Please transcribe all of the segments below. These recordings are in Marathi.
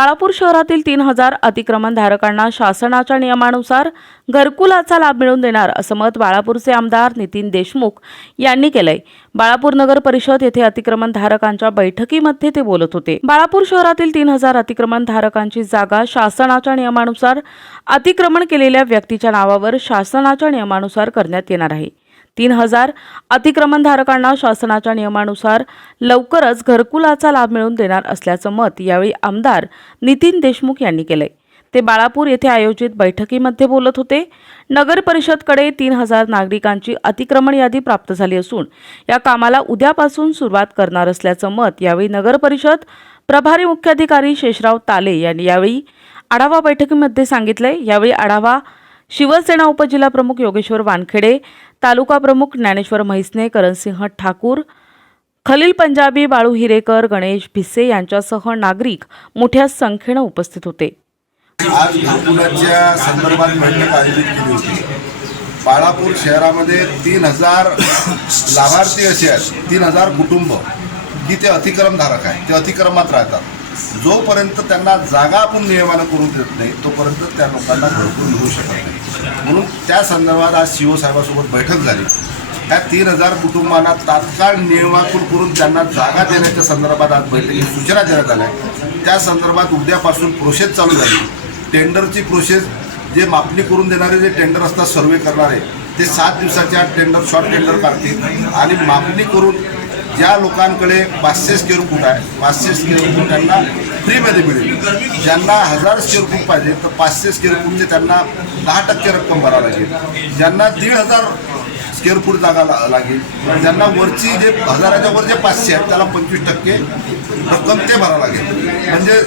बाळापूर शहरातील तीन हजार अतिक्रमणधारकांना शासनाच्या नियमानुसार घरकुलाचा लाभ मिळवून देणार असं मत बाळापूरचे आमदार नितीन देशमुख यांनी केलंय. बाळापूर नगर परिषद येथे अतिक्रमणधारकांच्या बैठकीमध्ये ते बोलत होते. बाळापूर शहरातील तीन हजार अतिक्रमणधारकांची जागा शासनाच्या नियमानुसार अतिक्रमण केलेल्या व्यक्तीच्या नावावर शासनाच्या नियमानुसार करण्यात येणार आहे. तीन हजार अतिक्रमणधारकांना शासनाच्या नियमानुसार लवकरच घरकुलाचा लाभ मिळवून देणार असल्याचं मत यावेळी आमदार नितीन देशमुख यांनी केलंय. ते बाळापूर येथे आयोजित बैठकीमध्ये बोलत होते. नगर परिषदकडे तीन हजार नागरिकांची अतिक्रमण यादी प्राप्त झाली असून या कामाला उद्यापासून सुरुवात करणार असल्याचं मत यावेळी नगर परिषद प्रभारी मुख्याधिकारी शेषराव ताले यांनी यावेळी आढावा बैठकीमध्ये सांगितलंय. यावेळी आढावा शिवसेना उपजिल्हा प्रमुख योगेश्वर वानखेडे तालुका प्रमुख ज्ञानेश्वर म्हैसने करणसिंह ठाकूर खलील पंजाबी बाळू हिरेकर गणेश भिसे यांच्यासह नागरिक मोठ्या संख्येनं उपस्थित होते. आज घरकुलाच्या संदर्भात बैठक आयोजित केली होती. बाळापूर शहरामध्ये तीन हजार लाभार्थी असे आहेत तीन हजार कुटुंब. की ते अतिक्रमधारक आहे ते अतिक्रमात राहतात. जोपर्यंत त्यांना जागा आपण नियमानं करून देत नाही तोपर्यंत त्या लोकांना भरपूर मिळू शकत नाही. म्हणून त्या संदर्भात आज शिव साहेबासोबत बैठक झाली. त्या तीन हजार कुटुंबांना तात्काळ नियमाकूल करून त्यांना जागा देण्याच्या संदर्भात आज बैठकीत सूचना देण्यात आल्या. त्या संदर्भात उद्यापासून प्रोसेस चालू झाली. टेंडरची प्रोसेस जे मापणी करून देणारे जे टेंडर असतात सर्वे करणारे ते सात दिवसाच्या टेंडर शॉर्ट टेंडर काढतील. आणि मापणी करून ज्या लोकांकडे पाचशे स्क्वेअर फूट आहे. पाचशे स्क्वेअर फूट त्यांना फ्रीमध्ये मिळेल. ज्यांना हजार स्क्वेअर फूट पाहिजे तर पाचशे स्क्वेअर फूटचे त्यांना दहा टक्के रक्कम भरावं लागेल. ज्यांना दीड हजार स्क्वेअर फूट जागा लागेल ज्यांना वरची जे हजाराच्या वर जे पाचशे आहेत त्याला पंचवीस टक्के रक्कम ते भरावं लागेल. म्हणजे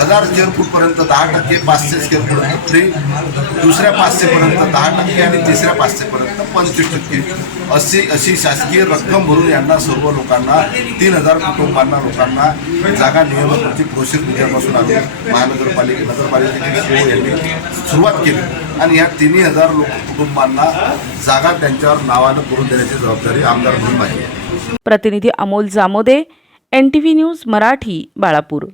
हजार स्क्वेअर फूटपर्यंत दहा टक्के पाचशे स्क्वेअर फूट फ्री दुसऱ्या पाचशेपर्यंत दहा टक्के आणि तिसऱ्या पाचशेपर्यंत पंचवीस टक्के. अशी अशी शासकीय रक्कम भरून यांना सर्व लोकांना तीन हजार कुटुंबांना लोकांना जागा नियमनाची प्रोसेस उद्यापासून आम्ही महानगरपालिके नगरपालिकेचे यांनी सुरुवात केली. आणि ह्या तिन्ही हजार लोक कुटुंबांना जागा त्यांच्यावर नावानं करून देण्याची जबाबदारी आमदार म्हणून माझी प्रतिनिधी Amol Jamode N T V news Marathi Balapur.